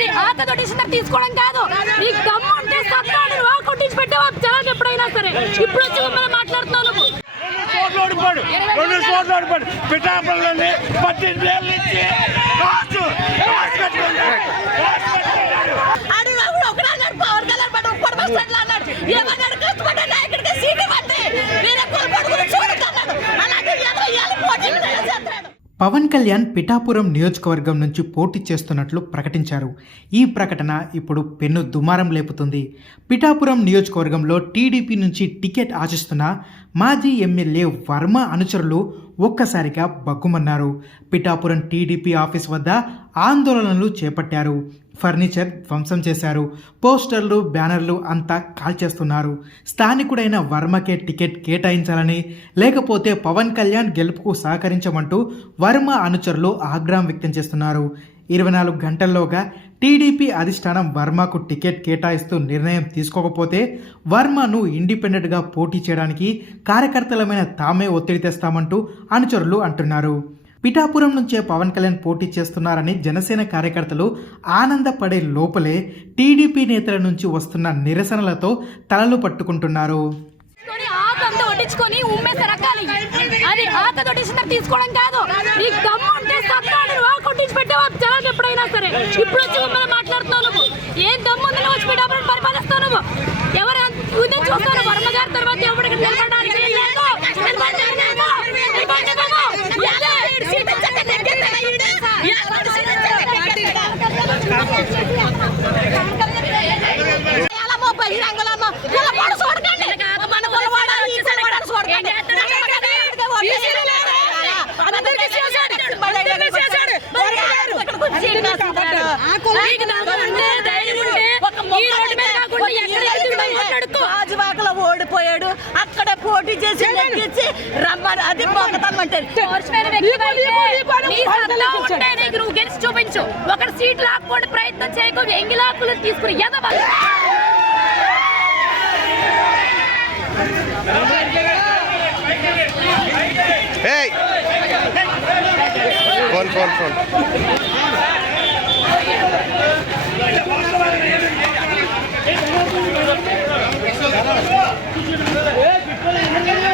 Decision తీసుకోవడం కాదు. నీకు దమ్ము ఉంటే సత్తాడు కొట్టించి పెట్టావా? జనాలు ఎప్పుడైనా సరే. ఇప్పుడు వచ్చి మమ్మల్ని మాట్లాడుతున్నావు నువ్వు. చోట్ల ఓడిపోయాడు. రెండు చోట్ల ఓడిపోయాడు. పిఠాపురంలోని పద్దెనిమిది వేల నుంచి రాజు రాజు కట్టుకున్నాడు రాజు అన్నాడు పవన్ కళ్యాణ్ పట్టు ఏమన్నాడు? పవన్ కళ్యాణ్ పిఠాపురం నియోజకవర్గం నుంచి పోటీ చేస్తున్నట్లు ప్రకటించారు. ఈ ప్రకటన ఇప్పుడు పెన్ను దుమారం లేపుతుంది. పిఠాపురం నియోజకవర్గంలో టీడీపీ నుంచి టికెట్ ఆశిస్తున్న మాజీ ఎమ్మెల్యే వర్మ అనుచరులు ఒక్కసారిగా బగ్గుమన్నారు. పిఠాపురం టీడీపీ ఆఫీస్ వద్ద ఆందోళనలు చేపట్టారు. ఫర్నిచర్ ధ్వంసం చేశారు. పోస్టర్లు బ్యానర్లు అంతా కాల్చేస్తున్నారు. స్థానికుడైన వర్మకే టికెట్ కేటాయించాలని లేకపోతే పవన్ కళ్యాణ్ గెలుపుకు సహకరించమంటూ వర్మ అనుచరులు ఆగ్రహం వ్యక్తం చేస్తున్నారు. ఇరవై నాలుగు గంటల్లోగా టీడీపీ అధిష్టానం వర్మకు టికెట్ కేటాయిస్తూ నిర్ణయం తీసుకోకపోతే వర్మను ఇండిపెండెంట్గా పోటీ చేయడానికి కార్యకర్తలమైన తామే ఒత్తిడి తెస్తామంటూ అనుచరులు అంటున్నారు. పిఠాపురం నుంచే పవన్ కళ్యాణ్ పోటీ చేస్తున్నారని జనసేన కార్యకర్తలు ఆనందపడే లోపలే టీడీపీ నేతల నుంచి వస్తున్న నిరసనలతో తలలు పట్టుకుంటున్నారు. తీసుకొని ఉమ్మేసే రకాలి అది ఆక తీసుకోవడం కాదు నీకు దమ్ము ఉంటే సత్తాడు వా కొట్టించి పెట్టావా జనాలు ఎప్పుడైనా సరే. ఇప్పుడు వచ్చి మమ్మల్ని మాట్లాడుతున్నావు నువ్వు. ఏం దమ్ము ఉంది నువ్వు? వచ్చి పరిపాలిస్తావు నువ్వు. ఎవరు చూస్తాను? వర్మ గారి తర్వాత ఎవరికి నిలబడడానికి చూడకండి. గాజువాకలో ఓడిపోయాడు. అక్కడ పోటీ చేసి నెగ్గించి రమ్మని అది నువ్వు గెలిచి చూపించు. ఒకటి సీట్ లాక్కోండి ప్రయత్నం చేయకు. ఎంగి లాక్కులు తీసుకుని ఎదవ ఏయ్! Phone phone. 왜 불편해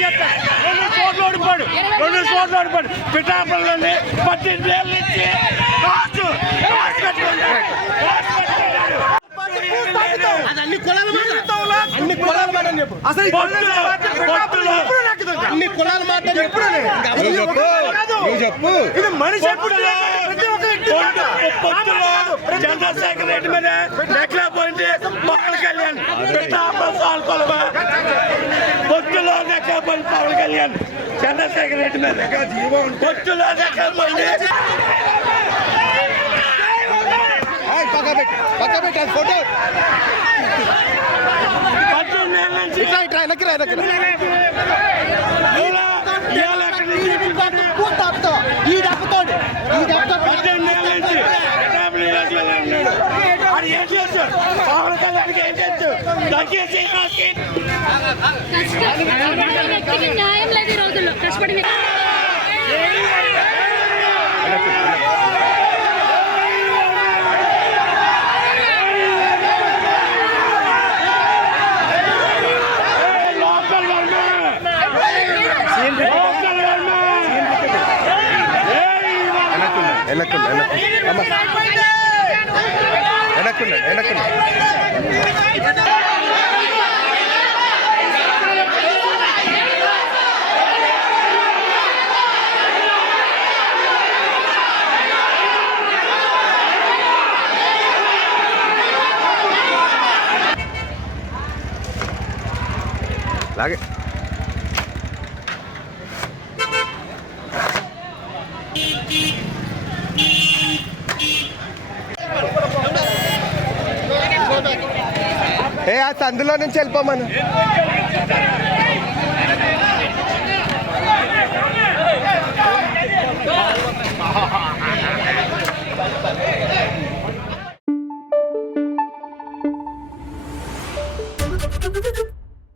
రెండు చోట్ల ఓడిపోయాడు. రెండు చోట్ల ఓడిపోయాడు. పిఠాపురంలోని పద్దెనిమిది నుంచి అన్ని కులాల అన్ని కులాల మాట అని చెప్పు. అసలు. అన్ని కులాల మాట ఇది మనిషి ఎప్పుడు ప్రతి ఒక్క చంద్రశేఖర్ రెడ్డి మీద నెక్లే పోయింది. పవన్ కళ్యాణ్. పిఠాపురం సాల్కొలమ పోయింది పవన్ కళ్యాణ్. చంద్రశేఖర్ రెడ్డి మీద. పొత్తులో ఫోటో. ఇట్లా ఇట్లా వెనక్కి రా వెనక్కి రా. ఇలా ఇవాళ ఎక్కడి నుంచి తిరుగుతాడు? పూర్తి ఆపుతావా? ఈ డబ్బుతోడు ఈ డబ్బుతో పద్దెనిమిది ఏళ్ళ నుంచి పిఠాపురం నియోజకవర్గంలో ఉన్నాడు. వాడు ఏం చేస్తాడు పవన్ కళ్యాణ్కి ఏం చేస్తాడు దయచేసి న్యాయం లేదు ఈ రోజుల్లో. వెనక్కుండు వెనక్కుండు వెనక్కు అమ్మ. எனக்கு எனக்கு লাগে ఏ ఆ సందులో నుంచి వెళ్ళిపోమను